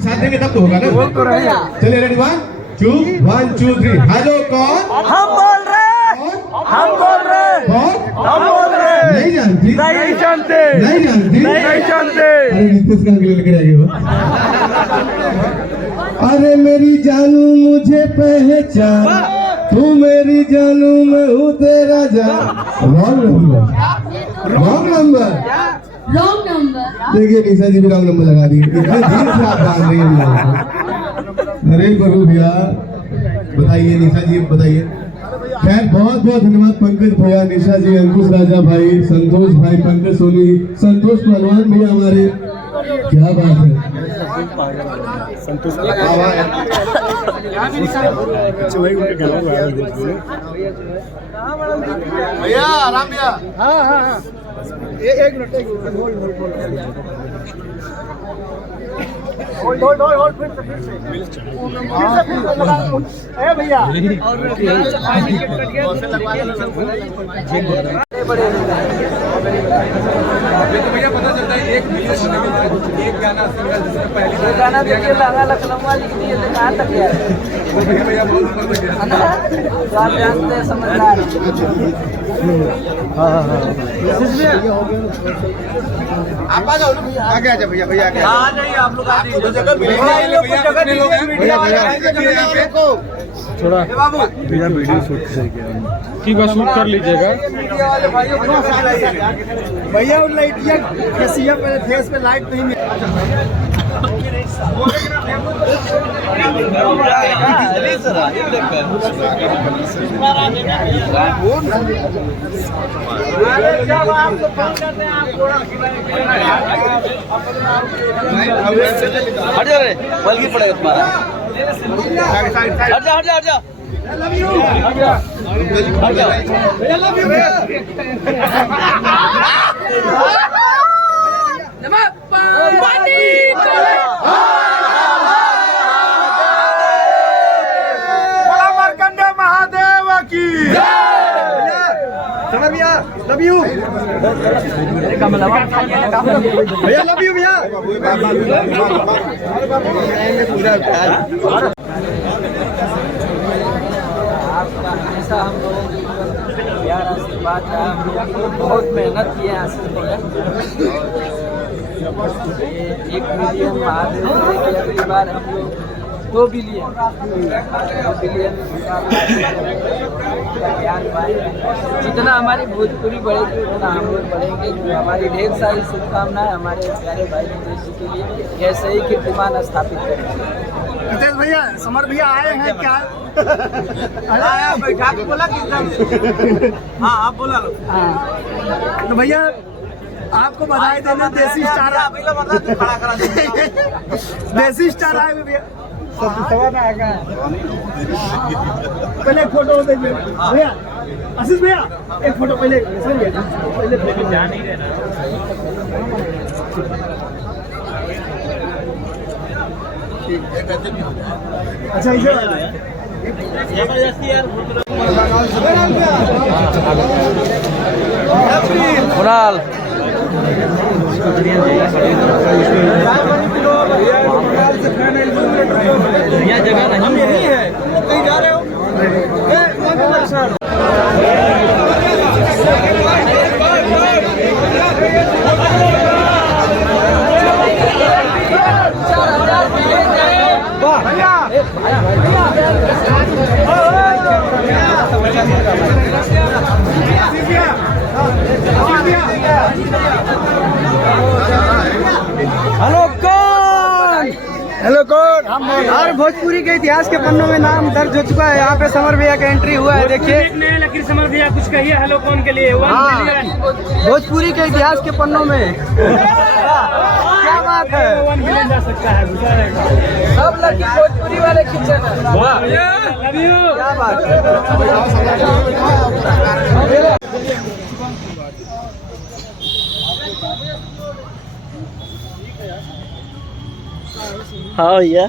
साथ देंगे तब तो होगा ना। चलिए रेडी 1 2 1 2 3। हेलो कौन? हम बोल रहे हैं, हम बोल रहे हैं, कौन? हम बोल रहे हैं। नहीं जानती? नहीं जानते, नहीं जानती? नहीं जानते। अरे नीतीश का अगले लेकर आगे वो। अरे मेरी जानू मुझे पहचान, तू मेरी जानू मैं हूँ तेरा जान। Wrong number, wrong number, wrong number. देखिए निशा जी भी रॉन्ग नंबर लगा दिए। इतने दिन से आप बांध रही हैं। अरे प्रभु भैया बताइए, निशा जी बताइए। खैर बहुत बहुत धन्यवाद पंकज भैया, निशा जी, अंकुश राजा भाई, संतोष भाई, पंकज सोनी, संतोष पहलवान भैया हमारे। क्या बात है, संतोष भैया आराम भैया। हाँ हाँ हाँ एक मिनट होल्ड फिर से भैया भैया पता चलता है 1 मिलियन एक गाना सिंगल जिसमें पहली गाना देखिए लगा लखनऊ वाली की ये कहां तक गया वो भैया बहुत ऊपर तक गया आप जानते हैं समझदार। हां हां आप आ जाओ आगे आ जाओ भैया भैया आगे आ जाइए आप लोग आ जाइए जगह थोड़ा भैया वीडियो शूट की बस शूट कर लीजिएगा भैया। और लाइटियां फेसिया पे फेस पे लाइट नहीं मिल हट जा रे बल्कि पड़ेगा तुम्हारा हट जा हट जा हट जा लव यू हट जा हट जा लव यू महादेव की भैया लव यू भैया लव यू भैया हमेशा हम लोगों की प्यार आशीर्वाद रहा। हम लोग बहुत मेहनत किए आशीष भैया। 1 मिलियन महादेव अगली बार हम लोग 2 बिलियन ज्ञान पाएंगे। जितना हमारी भोजपुरी बढ़ेगी उतना हम लोग बढ़ेंगे। हमारी ढेर सारी शुभकामनाएं हमारे प्यारे भाई नितेश जी के लिए, ऐसे ही कीर्तिमान स्थापित करेंगे। नितेश भैया समर भैया आए हैं क्या? आया बैठा के बोला कि हाँ आप बोला लो। तो भैया आपको बधाई देना, देसी स्टार देसी स्टार आए भैया। पहले एक फोटो देखिए भैया, आशीष भैया एक फोटो पहले पहले जा नहीं रहना। अच्छा इसे कुणाल जगह नहीं है, कहीं जा रहे हो? हेलो कौन? हेलो कौन? और भोजपुरी के इतिहास के पन्नों में नाम दर्ज हो चुका है। यहाँ पे समर भैया का एंट्री हुआ है, देखिए। लेकिन समर भैया कुछ कहिए हेलो कौन के लिए। हाँ, भोजपुरी के इतिहास के पन्नों में क्या बात है, 1 मिलियन जा सकता है। सब लड़की भोजपुरी वाले किचन है। क्या बात है। हाँ भैया।